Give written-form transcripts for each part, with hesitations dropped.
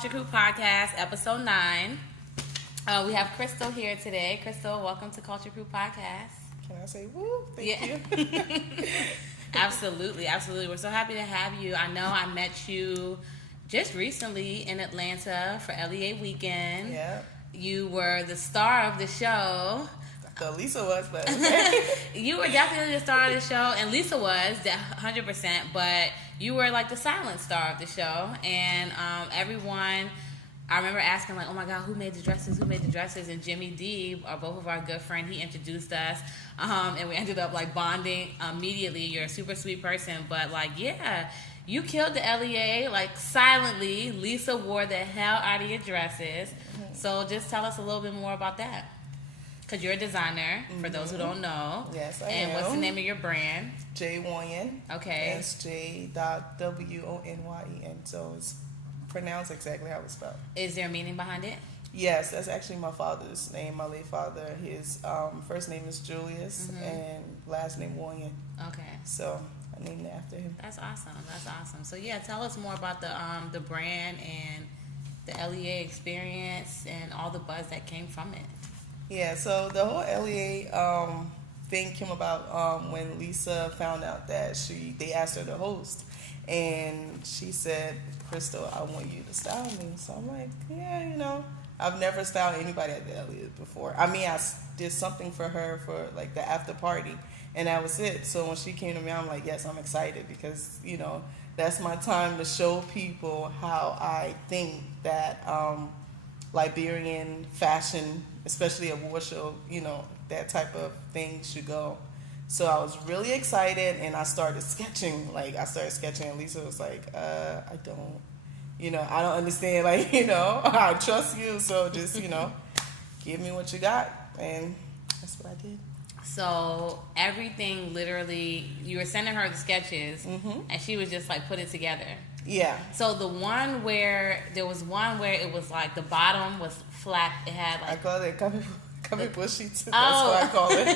Culture Crew Podcast, episode 9. We have Crystal here today. Crystal, welcome to Culture Crew Podcast. Can I say woo? Thank you. Absolutely. We're so happy to have you. I know I met you just recently in Atlanta for LEA weekend. Yeah. You were the star of the show. So Lisa was, but okay. You were definitely the star of the show, and Lisa was 100%, but you were like the silent star of the show, and everyone, I remember asking like, oh my God, who made the dresses, and Jimmy D, both of our good friend, he introduced us, and we ended up like bonding immediately. You're a super sweet person, but like, yeah, you killed the LEA, like silently. Lisa wore the hell out of your dresses, so just tell us a little bit more about that. Because you're a designer, for those who don't know. Yes, I am. And what's the name of your brand? Wonyon. Okay. That's J.Wonyen. So it's pronounced exactly how it's spelled. Is there a meaning behind it? Yes, that's actually my father's name, my late father. His first name is Julius and last name Wonyon. Okay. So I named it after him. That's awesome. So yeah, tell us more about the brand and the LEA experience and all the buzz that came from it. Yeah, so the whole LEA thing came about when Lisa found out that they asked her to host, and she said, "Crystal, I want you to style me." So I'm like, yeah, I've never styled anybody at the LEA before. I mean, I did something for her for like the after party, and that was it. So when she came to me, I'm like, yes, I'm excited because that's my time to show people how I think that Liberian fashion, especially a war show, that type of thing should go. So I was really excited, and I started sketching. And Lisa was like, I don't understand. I trust you, so just, give me what you got. And that's what I did. So everything literally, you were sending her the sketches, and she was just like put it together. Yeah. So there was one where it was like the bottom was flat. It had like, I call it come bushy too. That's what I call it.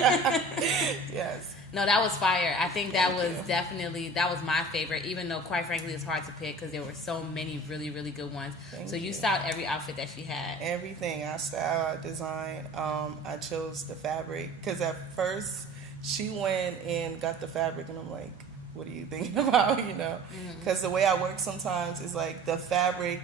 Yes. No, that was fire. I think that was my favorite, even though quite frankly it's hard to pick because there were so many really, really good ones. So you styled every outfit that she had. Everything. I styled, I designed. I chose the fabric because at first she went and got the fabric, and I'm like, what are you thinking about, Because the way I work sometimes is like the fabric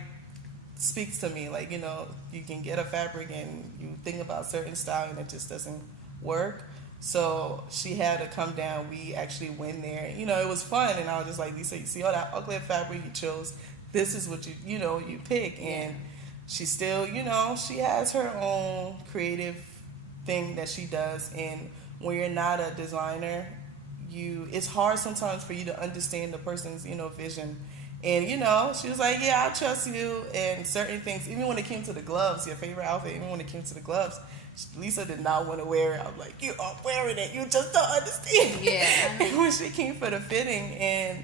speaks to me. Like, you can get a fabric and you think about certain style and it just doesn't work. So she had to come down. We actually went there. It was fun. And I was just like, Lisa, you see all that ugly fabric you chose? This is what you pick. And she still, she has her own creative thing that she does. And when you're not a designer, it's hard sometimes for you to understand the person's, vision. And, she was like, yeah, I trust you. And certain things, even when it came to the gloves, your favorite outfit, even when it came to the gloves, Lisa did not want to wear it. I'm like, you are wearing it. You just don't understand. Yeah. And when she came for the fitting and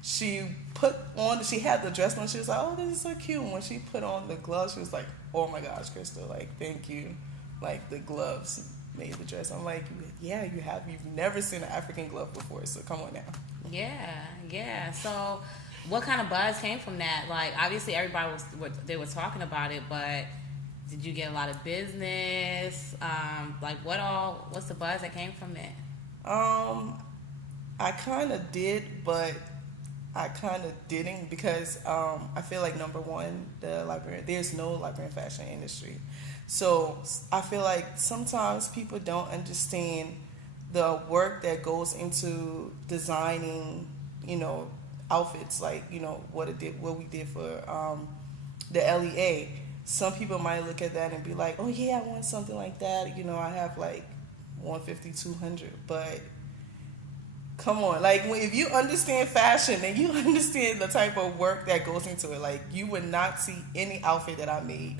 she had the dress on, she was like, oh, this is so cute. And when she put on the gloves, she was like, oh my gosh, Crystal, like, thank you. Like, the gloves made the dress. I'm like, yeah, you've never seen an African glove before, so come on now. Yeah. So what kind of buzz came from that? Like, obviously everybody they were talking about it, but did you get a lot of business? What's the buzz that came from it? I kind of did, but I kind of didn't because I feel like, number one, there's no Liberian fashion industry. So I feel like sometimes people don't understand the work that goes into designing, outfits, like, what we did for the LEA. Some people might look at that and be like, oh yeah, I want something like that. I have like 150, 200, but come on, like if you understand fashion and you understand the type of work that goes into it, like you would not see any outfit that I made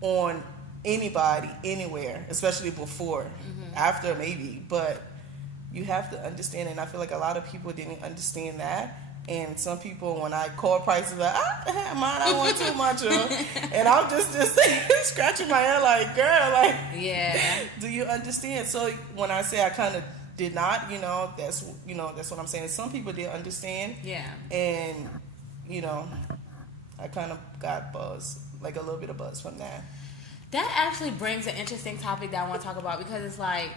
on anybody anywhere, especially before. After maybe, but you have to understand, and I feel like a lot of people didn't understand that. And some people, when I call prices, like, mine, I want too much, and I'm just scratching my head, like, girl, like, yeah, do you understand? So when I say I kind of did not, that's what I'm saying. Some people did understand, yeah, and I kind of got buzz, like a little bit of buzz from that. That actually brings an interesting topic that I want to talk about, because it's like,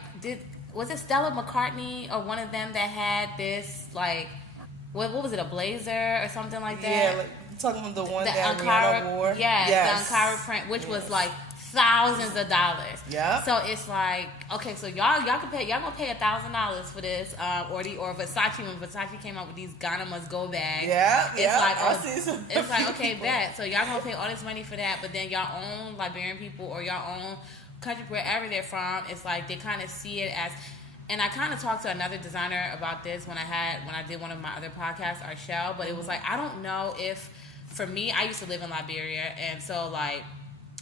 was it Stella McCartney or one of them that had this, like, what was it, a blazer or something like that? Yeah, like talking about the one that Rihanna wore. Yes, the Ankara print, which was like thousands of dollars. Yeah. So it's like, okay, so y'all gonna pay $1,000 for this, or Versace, when Versace came out with these Ghana Must Go bags. Yeah, it's like, I see some it's like, okay, people. bet. So y'all gonna pay all this money for that, but then y'all own Liberian people or y'all own country, wherever they're from, it's like they kind of see it as. And I kind of talked to another designer about this when I did one of my other podcasts, our show, but it was like, I don't know if, for me, I used to live in Liberia, and so like,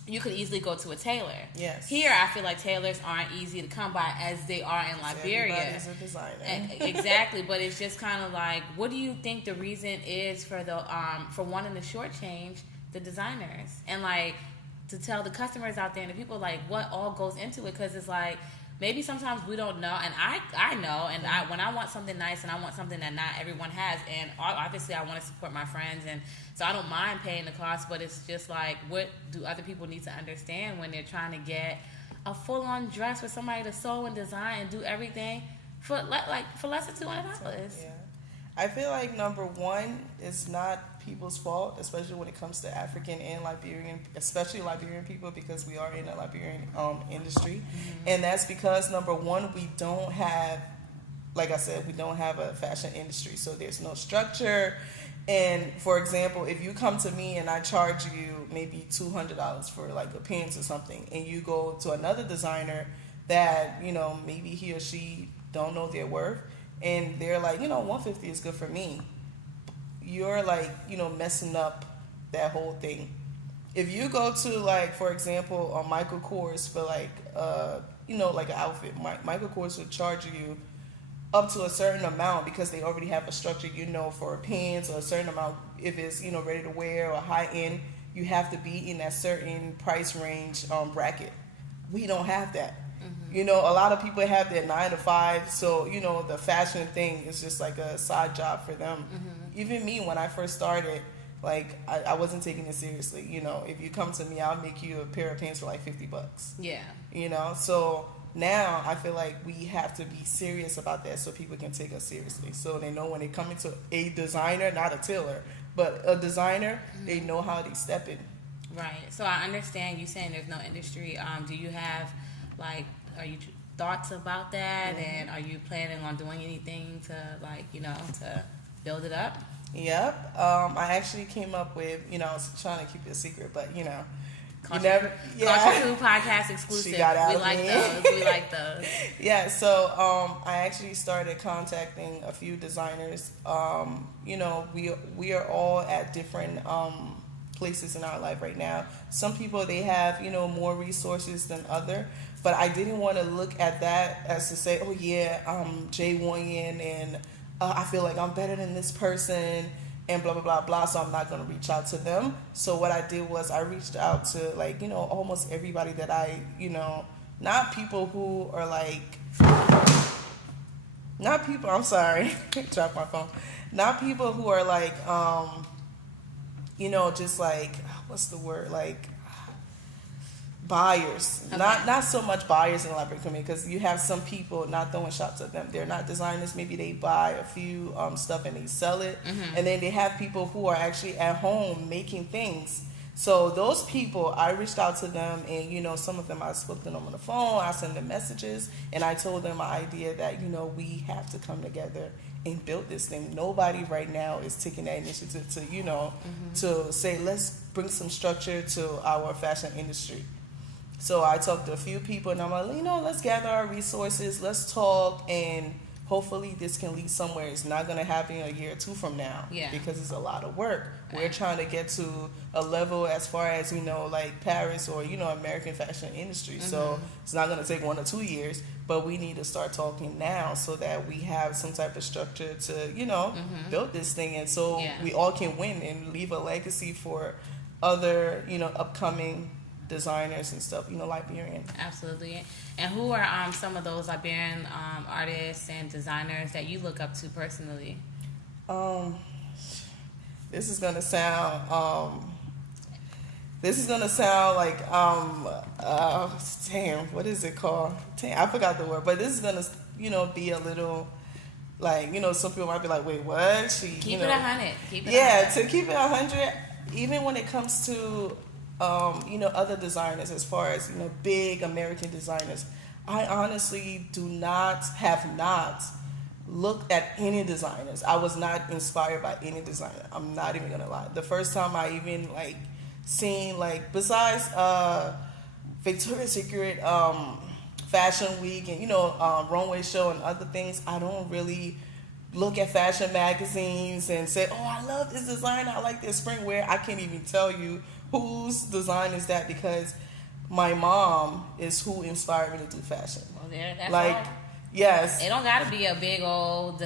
you could easily go to a tailor. Yes. Here, I feel like tailors aren't easy to come by as they are in Liberia. Everybody's a designer. Exactly, but it's just kind of like, what do you think the reason is for for wanting to shortchange the designers, and like to tell the customers out there and the people like what all goes into it? Because it's like, maybe sometimes we don't know, and I know, and when I want something nice and I want something that not everyone has, and obviously I want to support my friends, and so I don't mind paying the cost, but it's just like, what do other people need to understand when they're trying to get a full-on dress for somebody to sew and design and do everything for less than $200? Yeah. I feel like number one, it's not people's fault, especially when it comes to African and Liberian, especially Liberian people, because we are in the Liberian industry. Mm-hmm. And that's because, number one, we don't have, like I said, we don't have a fashion industry. So there's no structure. And for example, if you come to me and I charge you maybe $200 for like a pants or something, and you go to another designer that, you know, maybe he or she don't know their worth, and they're like, you know, $150 is good for me, you're like, you know, messing up that whole thing. If you go to, like, for example, Michael Kors for like, you know, like an outfit, Michael Kors will charge you up to a certain amount because they already have a structure, you know, for pants, or a certain amount if it's, you know, ready to wear or high end, you have to be in that certain price range bracket. We don't have that. Mm-hmm. You know, a lot of people have their 9 to 5, so, you know, the fashion thing is just like a side job for them. Mm-hmm. Even me, when I first started, like, I wasn't taking it seriously. You know, if you come to me, I'll make you a pair of pants for like $50. Yeah. You know, so now I feel like we have to be serious about that so people can take us seriously. So they know when they come into a designer, not a tailor, but a designer, mm-hmm. they know how they step in. Right. So I understand you saying there's no industry. Do you have, like, are you thoughts about that? Mm-hmm. And are you planning on doing anything to, like, you know, to build it up? Yep. I actually came up with, you know, I was trying to keep it a secret, but, you know, you never, Culture Food Podcast exclusive. She got out we of like me. those. We like those. Yeah, so I actually started contacting a few designers. You know, we are all at different places in our life right now. Some people, they have, you know, more resources than other, but I didn't want to look at that as to say, oh yeah, I'm Jay Wonyon and I feel like I'm better than this person and blah, blah, blah, blah, so I'm not going to reach out to them. So what I did was I reached out to, like, you know, almost everybody that I, you know, not people who are like, not people, I'm sorry, dropped my phone. Not people who are like, you know, just like, what's the word, like, buyers. Okay. Not so much buyers in the Liberian community, because you have some people, not throwing shots at them, they're not designers, maybe they buy a few stuff and they sell it, mm-hmm. and then they have people who are actually at home making things. So those people, I reached out to them, and, you know, some of them I spoke to them on the phone, I sent them messages, and I told them my idea that, you know, we have to come together and build this thing. Nobody right now is taking that initiative to, you know, mm-hmm. to say, let's bring some structure to our fashion industry. So I talked to a few people, and I'm like, you know, let's gather our resources, let's talk, and hopefully this can lead somewhere. It's not going to happen a year or two from now, because it's a lot of work. We're trying to get to a level as far as, you know, like Paris or, you know, American fashion industry. Mm-hmm. So it's not going to take 1 or 2 years, but we need to start talking now so that we have some type of structure to, you know, mm-hmm. build this thing, and so we all can win and leave a legacy for other, you know, upcoming designers and stuff, you know, Liberian. Absolutely. And who are some of those Liberian artists and designers that you look up to personally? This is gonna sound this is gonna sound like damn, what is it called? Damn, I forgot the word, but this is gonna be a little like some people might be like, wait, what? Keep it 100. Keep it 100. To keep it 100, even when it comes to other designers, as far as big American designers, I honestly have not looked at any designers. I was not inspired by any designer. I'm not even gonna lie. The first time I even seen besides Victoria's Secret Fashion Week and runway show and other things, I don't really look at fashion magazines and say, oh, I love this designer, I like this spring wear. I can't even tell you whose design is that, because my mom is who inspired me to do fashion. Well, that's all. Yes. It don't gotta be a big old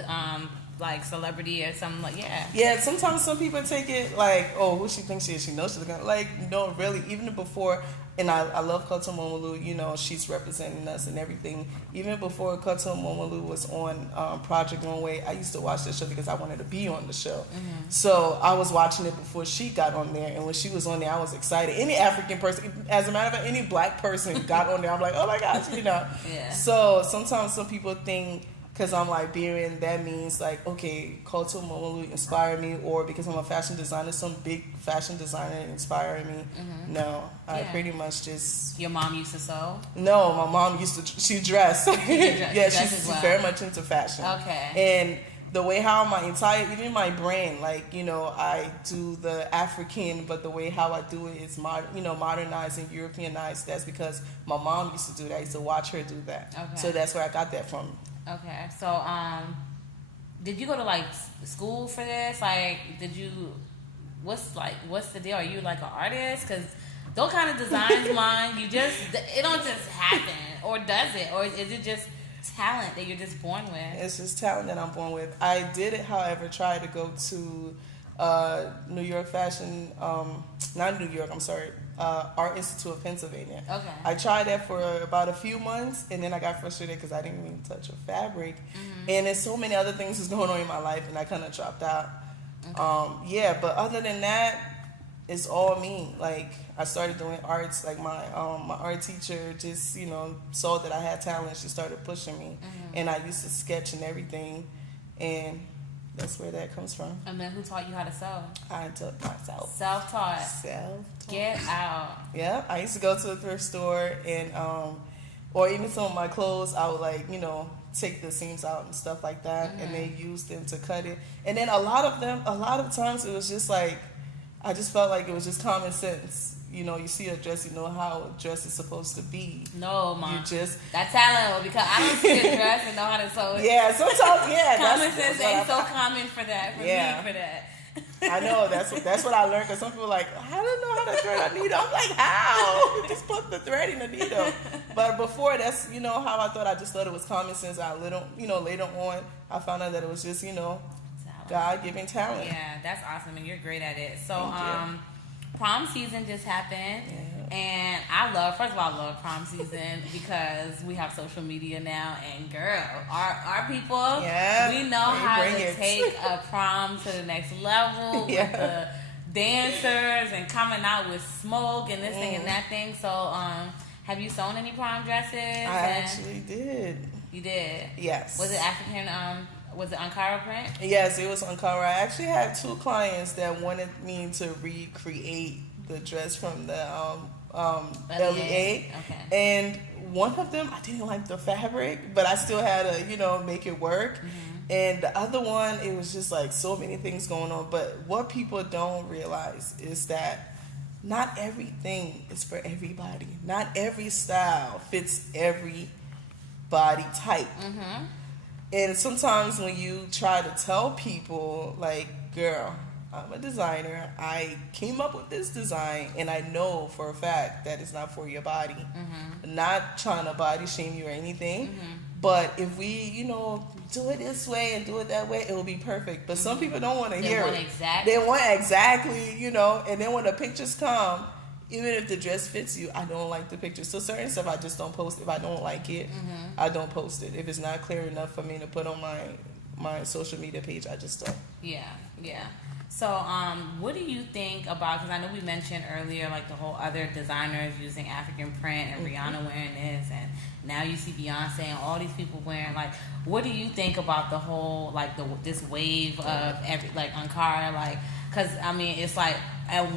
celebrity or something Yeah, sometimes some people take it like, oh, who she thinks she is. She knows she's gonna no, really. Even before, and I love Koto Momolu. She's representing us and everything. Even before Koto Momolu was on Project Runway, I used to watch the show because I wanted to be on the show. Mm-hmm. So I was watching it before she got on there, and when she was on there, I was excited. Any African person, as a matter of fact, any black person got on there, I'm like, oh my gosh, Yeah. So sometimes some people think, because I'm Liberian, that means okay, Koto Momolu inspired me, or because I'm a fashion designer, some big fashion designer inspired me. Mm-hmm. No, I pretty much just... Your mom used to sew? No, my mom used to... She dressed. Yeah, she's very much into fashion. Okay. And the way how even my brain, I do the African, but the way how I do it is modernized and Europeanized. That's because my mom used to do that. I used to watch her do that. Okay. So that's where I got that from. Okay, so did you go to school for this? What's the deal? Are you an artist? Because those kind of designs, mine, it don't just happen, or does it? Or is it just talent that you're just born with? It's just talent that I'm born with. I did it, however, try to go to New York Fashion, not New York, I'm sorry, Art Institute of Pennsylvania. Okay. I tried that for about a few months, and then I got frustrated because I didn't even touch a fabric. Mm-hmm. And there's so many other things that's going on in my life, and I kind of dropped out. Okay. But other than that, it's all me. I started doing arts. My art teacher just, saw that I had talent. She started pushing me. Mm-hmm. And I used to sketch and everything. And that's where that comes from. And then who taught you how to sew? I taught myself. Self-taught. Get out. Yeah, I used to go to a thrift store and, or even some of my clothes, I would take the seams out and stuff like that, mm-hmm. and then use them to cut it. And then a lot of times it was just I just felt like it was just common sense. You see a dress, you know how a dress is supposed to be. No, Mom. You just... That's talent, because I don't see a dress and know how to sew it. Yeah, sometimes, yeah. Common sense ain't so common for that, me, for that. I know, that's what I learned, because some people are like, I don't know how to thread a needle. I'm like, how? You just put the thread in the needle. But before, that's, how I just thought it was common sense. I later on, I found out that it was just, God-given talent. Yeah, that's awesome, and you're great at it. So, prom season just happened, and I love prom season because we have social media now, and girl, our people, we know how to take a prom to the next level with the dancers and coming out with smoke and this thing and that thing. So, have you sewn any prom dresses? I actually did. You did? Yes. Was it African? Was it Ankara print? Yes, it was Ankara. I actually had 2 clients that wanted me to recreate the dress from the LEA. Okay. And one of them, I didn't like the fabric, but I still had to, make it work. Mm-hmm. And the other one, it was just so many things going on. But what people don't realize is that not everything is for everybody. Not every style fits every body type. Mm-hmm. And sometimes when you try to tell people, girl, I'm a designer, I came up with this design, and I know for a fact that it's not for your body. Mm-hmm. Not trying to body shame you or anything, mm-hmm. but if we, do it this way and do it that way, it will be perfect. But some people don't want to hear it. They want exactly, and then when the pictures come, even if the dress fits you, I don't like the picture. So certain stuff I just don't post. If I don't like it, mm-hmm. I don't post it. If it's not clear enough for me to put on my social media page, I just don't. Yeah. So, what do you think about, because I know we mentioned earlier, like, the whole other designers using African print and Rihanna wearing this, and now you see Beyonce and all these people wearing, like, what do you think about the whole, like, this wave of, Ankara, like, because, I mean, it's like, on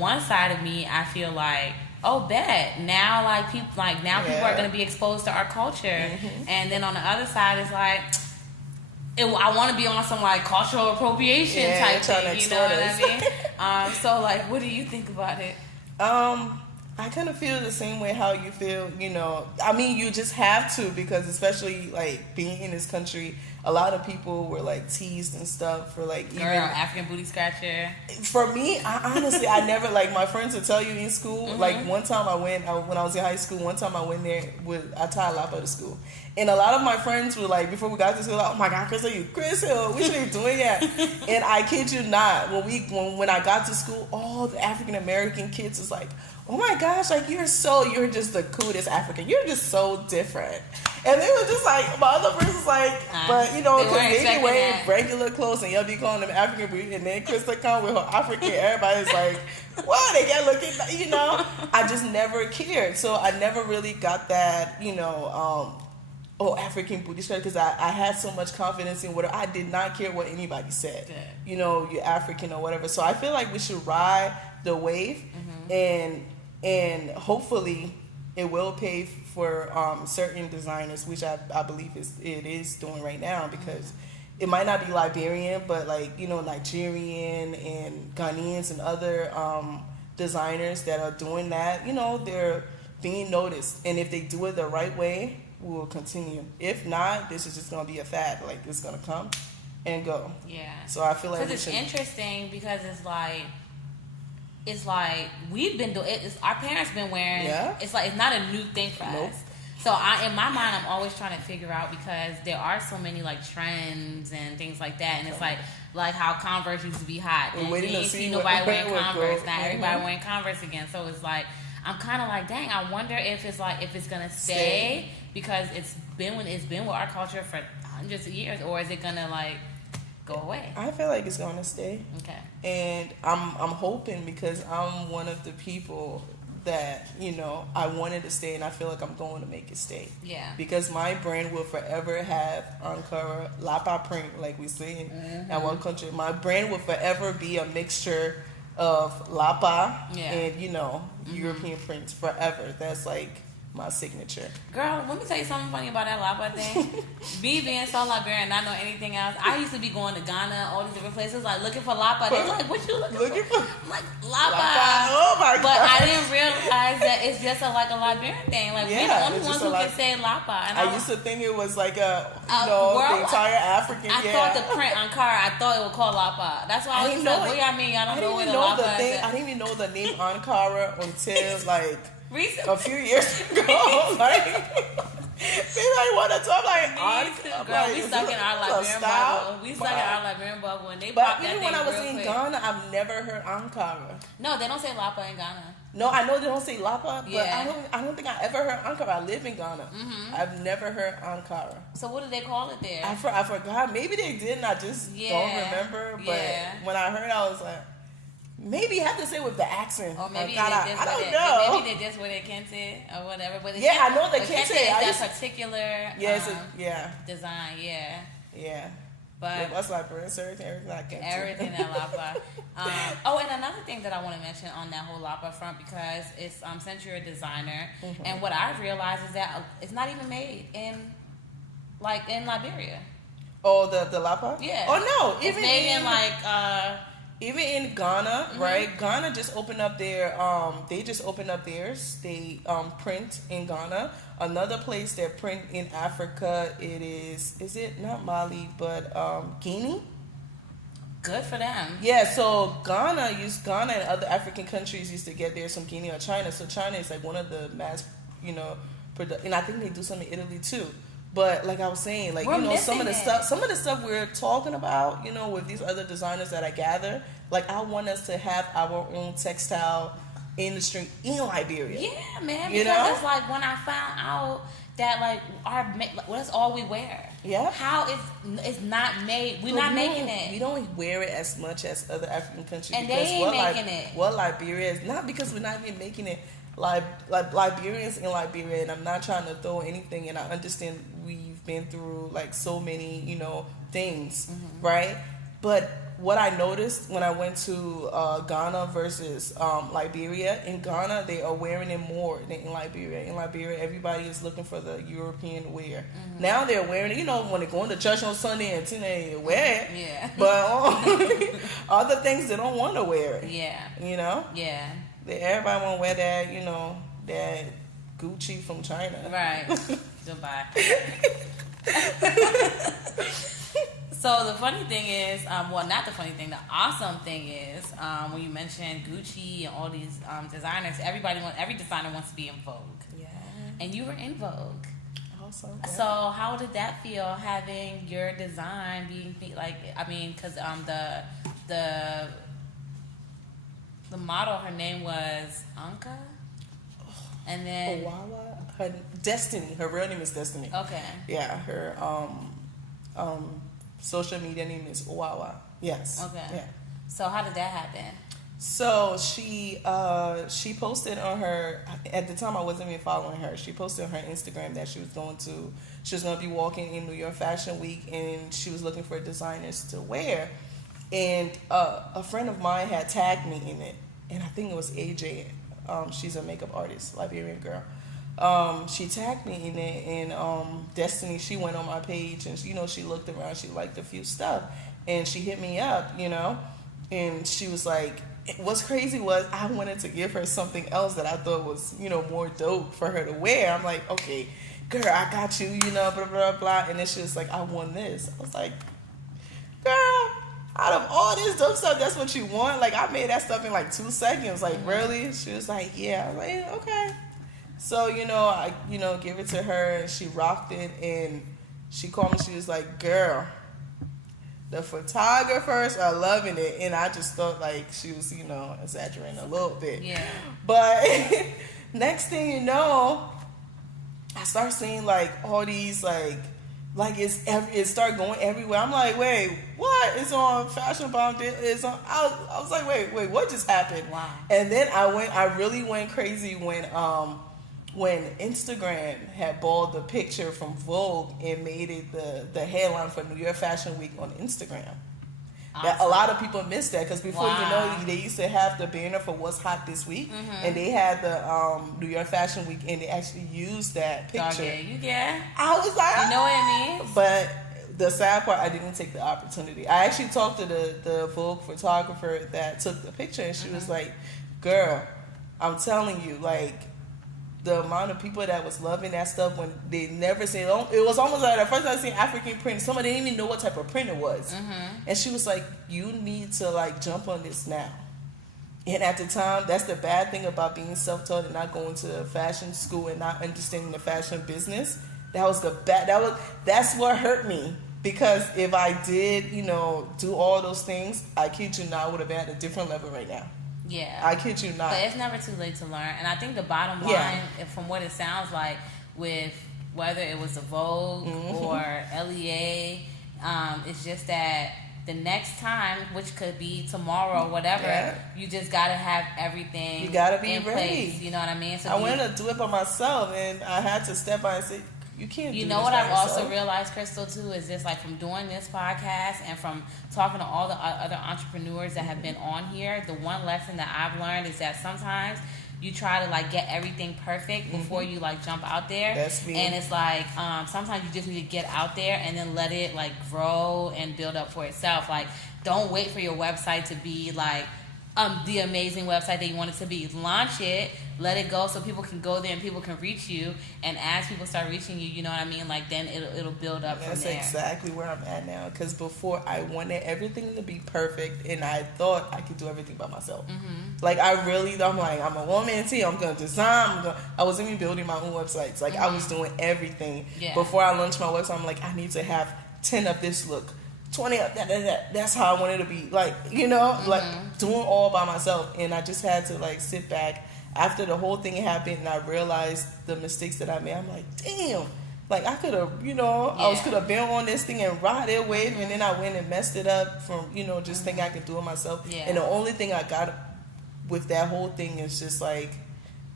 one side of me, I feel like, oh, bet, now, like, people are going to be exposed to our culture, and then on the other side, it's like, I want to be on some like cultural appropriation type thing, you know what I mean? So like, what do you think about it? I kind of feel the same way how you feel, you know. I mean, you just have to, because especially like being in this country, a lot of people were like teased and stuff for like Girl, African booty scratcher. For me, I never, like, my friends would tell you in school, like one time when I was in high school, one time I went there I tied lapa to school. And a lot of my friends were like, before we got to school, like, oh my God, Crystal, we should be doing that. And I kid you not, when I got to school, all the African American kids was like, oh my gosh, like, you're just the coolest African. You're just so different. And they were just like, my other friends was like, but you know, because they be wearing regular clothes and you'll be calling them African beauty, and then Krista come with her African, everybody's like, what? They get looking, you know? I just never cared. So I never really got that, you know, African booty scratch, because I had so much confidence in what I did not care what anybody said. Yeah. You know, you're African or whatever. So I feel like we should ride the wave, and hopefully it will pay for certain designers, which I believe it is doing right now, because it might not be Liberian, but like, you know, Nigerian and Ghanaians and other designers that are doing that, you know, they're being noticed. And if they do it the right way, we will continue. If not, this is just going to be a fad. Like, it's going to come and go. Yeah. So I feel like it's interesting, because it's like we've been doing it. Our parents been wearing. Yeah. It's like, it's not a new thing for us. So in my mind, I'm always trying to figure out, because there are so many like trends and things like that, and it's like how Converse used to be hot, and you ain't see nobody wearing Converse. Now everybody wearing Converse again. So it's like, I'm kind of like, dang, I wonder if it's gonna stay, because it's been with our culture for hundreds of years, or is it gonna like go away? I feel like it's gonna stay. Okay. And I'm hoping, because I'm one of the people that, you know, I wanted to stay, and I feel like I'm going to make it stay. Yeah. Because my brand will forever have Ankara lapa print, like we say in one country. My brand will forever be a mixture of lapa and, you know, European prints forever. That's like my signature. Girl, let me tell you something funny about that lapa thing. Me being so Liberian, not know anything else, I used to be going to Ghana, all these different places, like looking for lapa. They're like, what you looking for? I'm like, lapa. Oh my God. But I didn't realize that it's just a Liberian thing. Like, we're the only ones who can say lapa. And I used to think it was like the entire African. I thought the print Ankara, I thought it was called lapa. That's why I was like, what y'all mean? I don't know what the lapa is. I didn't even know the name Ankara until like recently, a few years ago. Like, they like want to talk like, girl, we stuck in our Liberian bubble. We stuck in our Liberian bubble, and they popped that thing. But even when I was in Ghana, I've never heard Ankara. No, they don't say lapa in Ghana. No, I know they don't say lapa, but I don't think I ever heard Ankara. I live in Ghana. I've never heard Ankara. So what do they call it there? I forgot. Maybe they didn't. I just don't remember. But when I heard, I was like, maybe you have to say with the accent. Or maybe I don't know. Maybe they just with a kente or whatever. But I know the kente. Is that particular design. Yeah. But what's Liberian? Everything I can. Everything that lapa. And another thing that I want to mention on that whole lapa front, because it's since you're a designer, and what I've realized is that it's not even made in Liberia. Oh, the lapa? Yeah. Oh no, it's made in even in Ghana, right? Ghana just opened up their they just opened up theirs. They print in Ghana. Another place that print in Africa, is it not Mali, but Guinea? Good for them. Yeah, so Ghana and other African countries used to get theirs from Guinea or China. So China is like one of the mass, you know, and I think they do some in Italy too. But like I was saying, like, you know, some of the stuff we're talking about, you know, with these other designers that I gather, like, I want us to have our own textile industry in Liberia. Yeah, man. You Because know? it's like when I found out that like that's all we wear. Yeah. How it's not made. We're not making it. We don't wear it as much as other African countries. And because they ain't making it. What Liberia is, not because we're not even making it. Like Liberians in Liberia, and I'm not trying to throw anything, and I understand we've been through like so many, things, right? But what I noticed when I went to Ghana versus Liberia, in Ghana they are wearing it more than in Liberia. In Liberia, everybody is looking for the European wear. Now they're wearing it, when they're going to church on Sunday and they wear it. Yeah. But other things they don't want to wear it. Yeah. Yeah. Everybody want to wear that, that Gucci from China. Right. Dubai. So the funny thing is, not the funny thing, the awesome thing is, when you mentioned Gucci and all these designers, every designer wants to be in Vogue. Yeah. And you were in Vogue. Awesome. Yeah. So how did that feel, having your design being because the model, her name was Anka, and then Owawa, her Destiny. Her real name is Destiny. Okay. Yeah, her social media name is Owawa. Yes. Okay. Yeah. So how did that happen? So she posted on her, at the time I wasn't even following her. She posted on her Instagram that she was going to be walking in New York Fashion Week, and she was looking for designers to wear. And a friend of mine had tagged me in it, and I think it was AJ. She's a makeup artist, Liberian girl. She tagged me in it, and Destiny, she went on my page, and she looked around, she liked a few stuff, and she hit me up, and she was like, what's crazy was I wanted to give her something else that I thought was, more dope for her to wear. I'm like, okay, girl, I got you, blah, blah, blah, and then she was like, I want this. I was like, girl, out of all this dope stuff, that's what you want? Like, I made that stuff in like 2 seconds. Like, really? She was like, yeah. I was like, okay. So, I, give it to her, and she rocked it, and she called me. She was like, girl, the photographers are loving it. And I just thought like she was, exaggerating a little bit. Yeah. But next thing you know, I start seeing like all these like it started going everywhere. I'm like, wait, what? It's on Fashion Bomb. It's on. I was like, wait, what just happened? Wow. And then I really went crazy when Instagram had bought the picture from Vogue and made it the headline for New York Fashion Week on Instagram. Awesome. That a lot of people missed that, because before Wow. they used to have the banner for what's hot this week, and they had the New York Fashion Week, and they actually used that picture. Yeah. I was like, You know what it means? But the sad part, I didn't take the opportunity. I actually talked to the Vogue photographer that took the picture, and she was like, girl, I'm telling you, like, the amount of people that was loving that stuff when they never seen it. It was almost like the first time I seen African print, somebody didn't even know what type of print it was. And she was like, you need to like jump on this now. And at the time, that's the bad thing about being self-taught and not going to fashion school and not understanding the fashion business. That's what hurt me. Because if I did, do all those things, I kid you not, I would have been at a different level right now. Yeah. I kid you not. But it's never too late to learn. And I think the bottom line, from what it sounds like, with whether it was a Vogue or LEA, it's just that the next time, which could be tomorrow or whatever, you just got to have everything you gotta be in ready. place. You know what I mean? So I wanted to do it by myself, and I had to step by and say, you can't You do know this what by I've yourself. also realized, Crystal, too, is just like from doing this podcast and from talking to all the other entrepreneurs that have been on here, the one lesson that I've learned is that sometimes you try to like get everything perfect before you like jump out there. That's me. And it's like sometimes you just need to get out there and then let it like grow and build up for itself. Like, don't wait for your website to be like the amazing website that you want it to be. Launch it, let it go so people can go there and people can reach you. And as people start reaching you, you know what I mean? Like, then it'll build up from there. That's exactly where I'm at now. Because before, I wanted everything to be perfect, and I thought I could do everything by myself. Like, I'm like, I'm a woman too. I'm going to design. I wasn't even building my own websites. Like, I was doing everything. Yeah. Before I launched my website, I'm like, I need to have 10 of this look, 20 up, that's how I wanted to be. Like, you know, like doing all by myself. And I just had to like sit back after the whole thing happened and I realized the mistakes that I made. I'm like, damn, like I could have, you know, I could have been on this thing and ride it with, and then I went and messed it up from, you know, just thinking I could do it myself. Yeah. And the only thing I got with that whole thing is just like,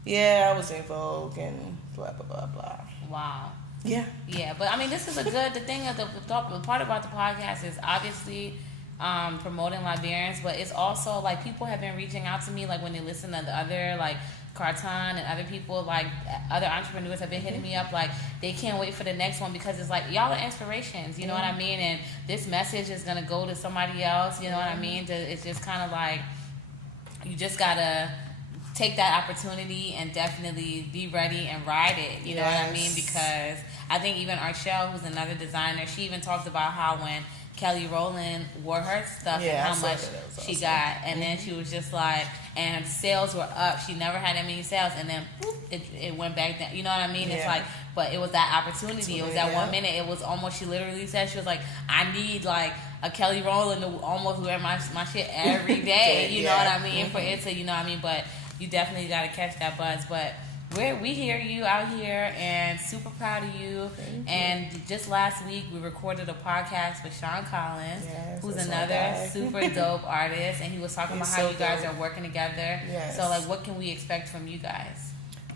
yeah, I was in Vogue and blah, blah, blah, blah. Wow. Yeah. Yeah, but I mean, this is a good, the thing of the part about the podcast is obviously promoting Liberians, but it's also like people have been reaching out to me, like when they listen to the other, like Carton and other people, like other entrepreneurs have been hitting me up, like they can't wait for the next one because it's like y'all are inspirations, you know what I mean? And this message is going to go to somebody else, you know what I mean? It's just kind of like, you just got to take that opportunity and definitely be ready and ride it, you know what I mean? Because I think even Arshelle, who's another designer, she even talked about how when Kelly Rowland wore her stuff and how much she got, and then she was just like, and sales were up. She never had that many sales, and then it went back down. You know what I mean? It's like, but it was that opportunity. It was that 1 minute. It was almost, she literally said, she was like, I need like a Kelly Rowland to almost wear my shit every day. You know what I mean? For it to, you know what I mean? But you definitely got to catch that buzz. But we hear you out here and super proud of you. And just last week we recorded a podcast with Sean Collins, who's another super dope artist, and he was talking about how you guys are working together. So like, what can we expect from you guys?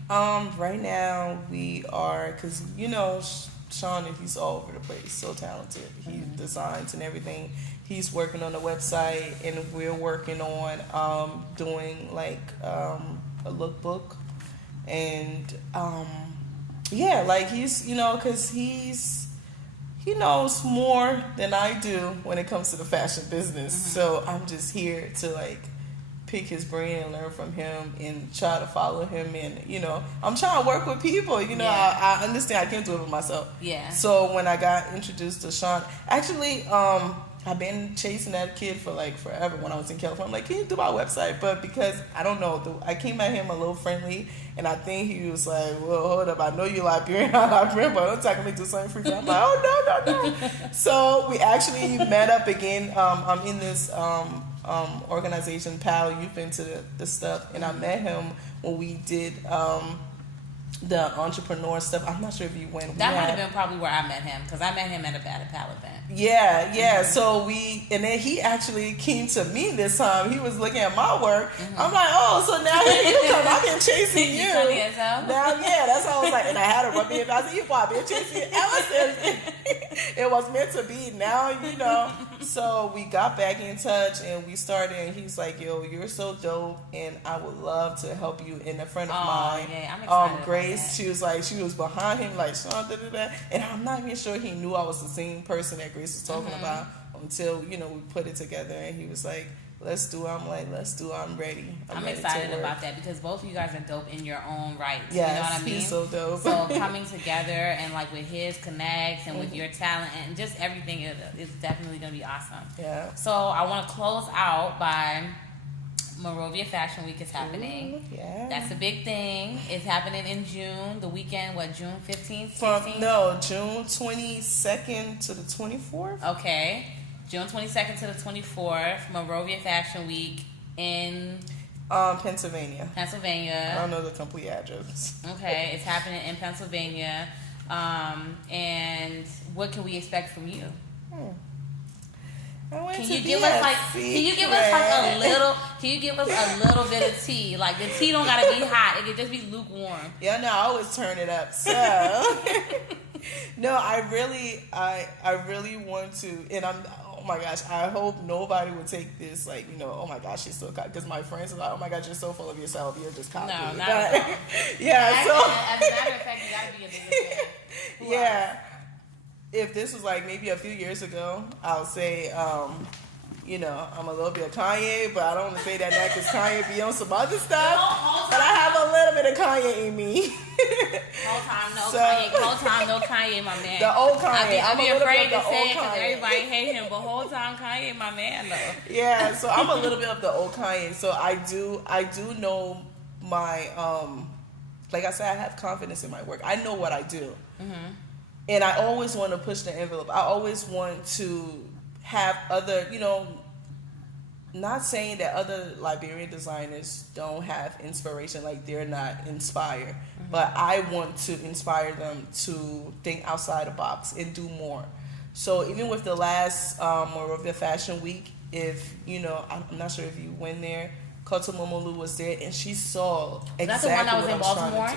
Right now we are, because you know Sean, he's all over the place, so talented. He designs and everything. He's working on the website, and we're working on doing like a lookbook. And like he's, you know, because he knows more than I do when it comes to the fashion business. So I'm just here to like pick his brain and learn from him and try to follow him. And you know, I'm trying to work with people. You know, I understand I can't do it with myself. So when I got introduced to Sean, actually, I've been chasing that kid for like forever. When I was in California, I'm like, can you do my website? But because I don't know, I came at him a little friendly, and I think he was like, well, hold up, I know you're Liberian, I'm Liberian, but don't talk me do something free. I'm like, oh no. So we actually met up again. I'm in this organization, PAL. You've been to the stuff, and I met him when we did the entrepreneur stuff. I'm not sure if you went. That might have been probably where I met him, because I met him at a PAL event. So and then he actually came to me this time. He was looking at my work. I'm like, oh, so now here you come. I've been chasing you. Now, that's how I was like, and I had a rubber. I said, you probably been chasing ever since it was meant to be. Now, you know. So we got back in touch and we started, and he's like, yo, you're so dope, and I would love to help you. And a friend of mine, I'm excited Grace, she was behind him like, Sean, and I'm not even sure he knew I was the same person that Grace was talking about until, you know, we put it together, and he was like, let's do it. I'm like, let's do it. I'm ready. I'm ready excited about that, because both of you guys are dope in your own right. Yes, you know what I mean? He's so dope. So coming together and like with his connects and with your talent and just everything is definitely going to be awesome. Yeah. So I want to close out by Monrovia Fashion Week is happening. That's a big thing. It's happening in June. The weekend, June 15th, 16th? June 22nd to the 24th. Okay. June 22nd to the 24th, Monrovia Fashion Week in Pennsylvania. I don't know the complete address. Okay, it's happening in Pennsylvania. And what can we expect from you? Can you give us a little bit of tea? Like, the tea don't gotta be hot; it can just be lukewarm. Yeah, no, I always turn it up. So, no, I really want to, and oh my gosh, I hope nobody would take this like, you know, oh my gosh, she's so cocky. Because my friends are like, oh my gosh, you're so full of yourself. You're just cocky. No, not at all. Yeah, so. As a matter of fact, you gotta be a businessman. If this was like maybe a few years ago, I'll say, you know, I'm a little bit of Kanye, but I don't want to say that now because Kanye be on some other stuff. But I have a little bit of Kanye in me. Whole time, no Kanye, my man. The old Kanye. I'll be afraid to say it because everybody hate him, but whole time Kanye, my man, though. Yeah, so I'm a little bit of the old Kanye. So I do know my, like I said, I have confidence in my work. I know what I do. And I always want to push the envelope. I always want to have other, you know, not saying that other Liberian designers don't have inspiration, like they're not inspired, but I want to inspire them to think outside the box and do more. So even with the last Monrovia Fashion Week, if you know, I'm not sure if you went there, Koto Momolu was there, and she saw exactly That's the one that was in Baltimore?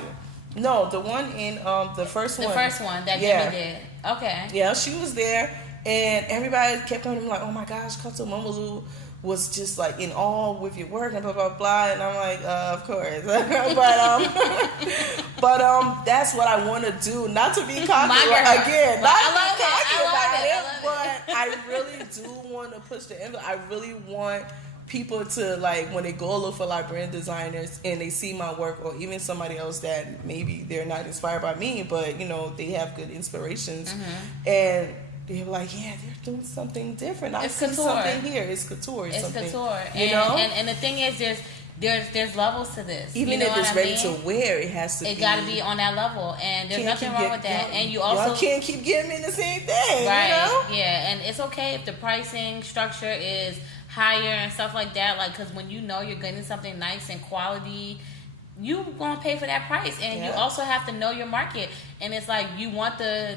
No, the one in the first one. The first one that Jimmy did. Okay. Yeah, she was there, and everybody kept on like, "Oh my gosh, Koto Momolu was just like in awe with your work and blah blah blah," and I'm like, of course, but that's what I want to do. Not to be cocky again, not to be cocky about it, but I really do want to push the envelope. I really want people to, like, when they go look for Liberian designers and they see my work, or even somebody else that maybe they're not inspired by me, but you know they have good inspirations, and they're like, yeah, they're doing something different. I see something here. It's couture. It's couture. You know? And the thing is, there's levels to this. Even you know if it's ready to wear, it has to. It got to be on that level, and there's nothing wrong with that. And you also y'all can't keep giving me the same thing, right? You know? Yeah, and it's okay if the pricing structure is higher and stuff like that. Like, because when you know you're getting something nice and quality, you gonna pay for that price, and you also have to know your market. And it's like, you want the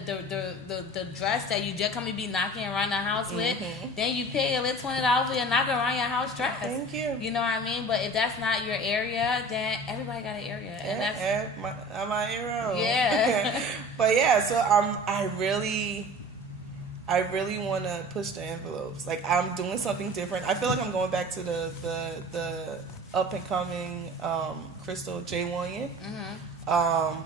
dress that you just come to be knocking around the house with, then you pay a little $20 for your knock around your house dress. Thank you. You know what I mean? But if that's not your area, then everybody got an area, and that's my hero. Yeah. But yeah, so I really want to push the envelopes. Like, I'm doing something different. I feel like I'm going back to the up and coming Crystal J. Wonyon. I'm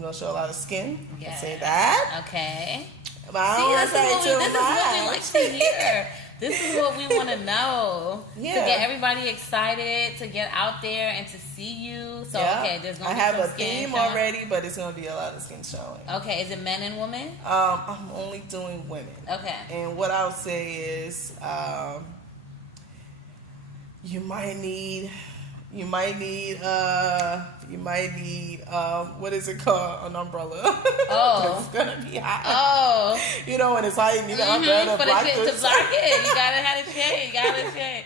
gonna show a lot of skin. Yeah. Say that. Okay. But I don't want to say too this is what we like to hear. This is what we want to know. Yeah. To get everybody excited, to get out there and to see you. So okay, there's gonna be I have some a skin theme showing. already, but it's gonna be a lot of skin showing. Okay, is it men and women? I'm only doing women. Okay. And what I'll say is, you might need what is it called? An umbrella. Oh. It's gonna be hot. Oh. You know, when it's hot, you need an umbrella to to block block it. You gotta have a shade.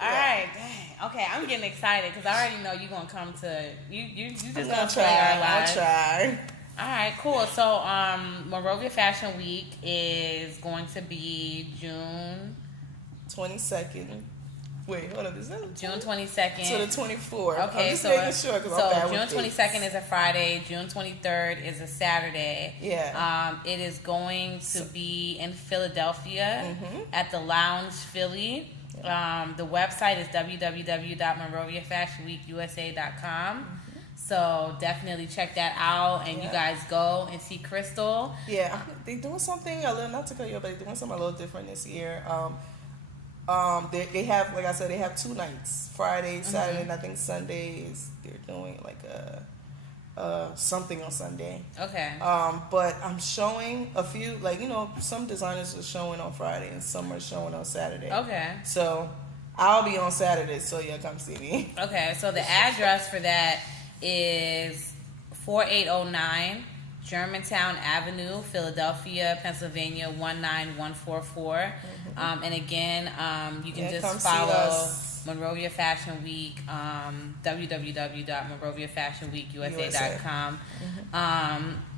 All right, dang. Okay, I'm getting excited because I already know you're gonna come to you just gonna try our lives. I'll try. All right, cool. So, Monrovia Fashion Week is going to be June 22nd. Wait, hold up. Is that June 22nd to the 24th? Okay, I'm just making sure because I'm bad with June 22nd is a Friday. June 23rd is a Saturday. Yeah. It is going to be in Philadelphia at the Lounge Philly. The website is www.monroviafashionweekusa.com. So definitely check that out, and you guys go and see Crystal. Yeah, they're doing something a little, not to cut you off, but they're doing something a little different this year. They have, like I said, they have 2 nights, Friday, Saturday, and I think Sundays they're doing like something on Sunday. Okay. But I'm showing a few, like, you know, some designers are showing on Friday and some are showing on Saturday. Okay. So I'll be on Saturday, so yeah, come see me. Okay, so the address for that is 4809 Germantown Avenue, Philadelphia, Pennsylvania 19144. And again, you can just follow Monrovia Fashion Week, www.monroviafashionweekusa.com.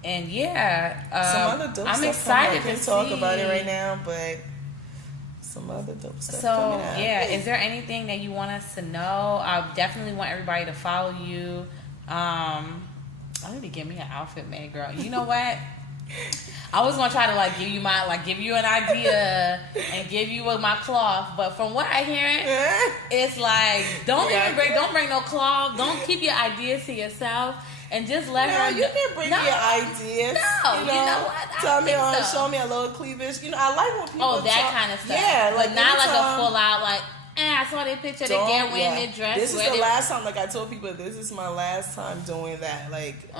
And yeah, some other dope I'm stuff excited coming. I can't talk about it right now, but some other dope stuff coming out. Yeah, is there anything that you want us to know? I definitely want everybody to follow you. I need to get me an outfit made, girl. You know what? I was gonna try to give you an idea and give you my cloth, but from what I hear, it's like don't bring no cloth. Don't keep your ideas to yourself, and just let her. You can bring your ideas. No, you know what? Show me a little cleavage. You know, I like when people. Kind of stuff. Yeah, but not like a full out like. I saw that picture. They get wearing their dress. This is the last time. Like I told people, this is my last time doing that. Like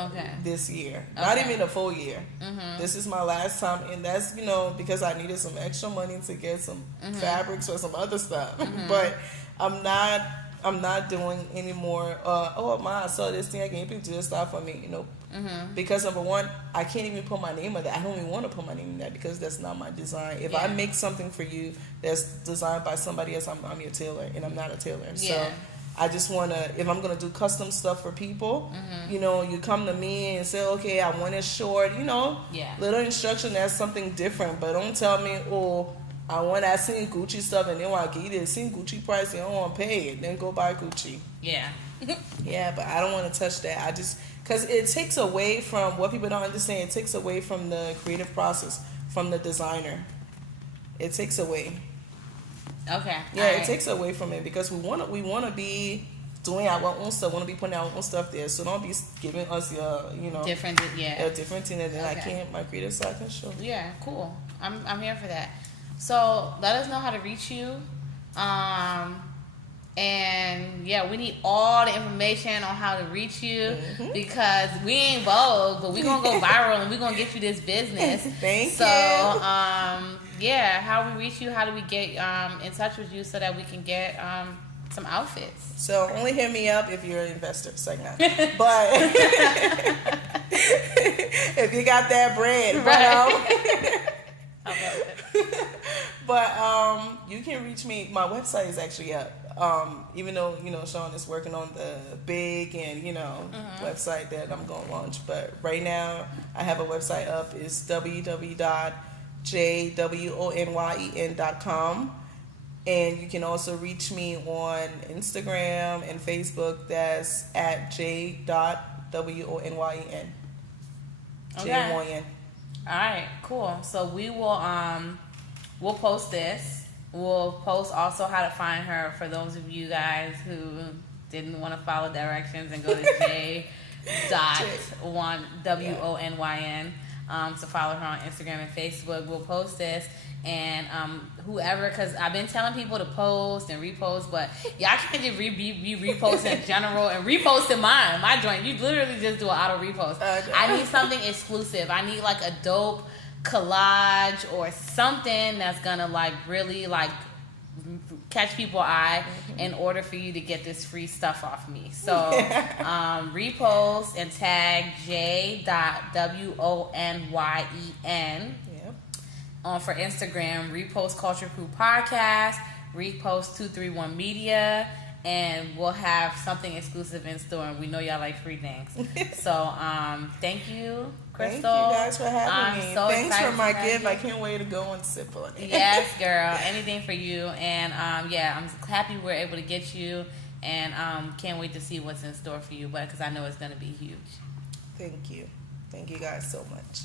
this year, not even a full year. This is my last time, and that's because I needed some extra money to get some fabrics or some other stuff. But I'm not I'm not doing any more. I saw this thing. Can you do this stuff for me? Because number one, I can't even put my name on that. I don't even want to put my name in that because that's not my design. If I make something for you that's designed by somebody else, I'm your tailor, and I'm not a tailor. So I just want to, if I'm going to do custom stuff for people, you come to me and say, okay, I want it short, little instruction, that's something different. But don't tell me, I seen Gucci stuff and then when I get it, seen Gucci price, and I don't want to pay it. Then go buy Gucci. Yeah. Yeah, but I don't want to touch that. Because it takes away from, what people don't understand, it takes away from the creative process, from the designer. It takes away. Okay. Yeah, it takes away from it because we want to be doing our own stuff. Want to be putting our own stuff there. So don't be giving us your, different, a different thing, and then I can't. My creative side can show. Yeah, cool. I'm here for that. So let us know how to reach you. And yeah, we need all the information on how to reach you because we ain't Vogue, but we gonna go viral and we gonna get you this business. Thank you. So yeah, how we reach you? How do we get in touch with you so that we can get some outfits? So only hit me up if you're an investor. It's like that. But if you got that bread, but you can reach me. My website is actually up. Even though Sean is working on the big and website that I'm gonna launch, but right now I have a website up. It's www.jwonyen.com, and you can also reach me on Instagram and Facebook. That's at j.wonyen. Wonyen. All right, cool. So we will we'll post this. We'll post also how to find her for those of you guys who didn't want to follow directions and go to j.wonyen to follow her on Instagram and Facebook. We'll post this. And whoever, because I've been telling people to post and repost, but y'all can't just be reposting in general and reposting my joint. You literally just do an auto repost. I need something exclusive. I need like a dope collage or something that's gonna like really like catch people's eye in order for you to get this free stuff off me. So repost and tag j.wonyen for Instagram, repost Culture Crew Podcast, repost 231 Media, and we'll have something exclusive in store, and we know y'all like free things. So thank you, Crystal. Thank you guys for having me. So thanks for my gift. I can't wait to go and sip on it. Yes, girl. Anything for you. And I'm happy we're able to get you, and can't wait to see what's in store for you, because I know it's going to be huge. Thank you. Thank you guys so much.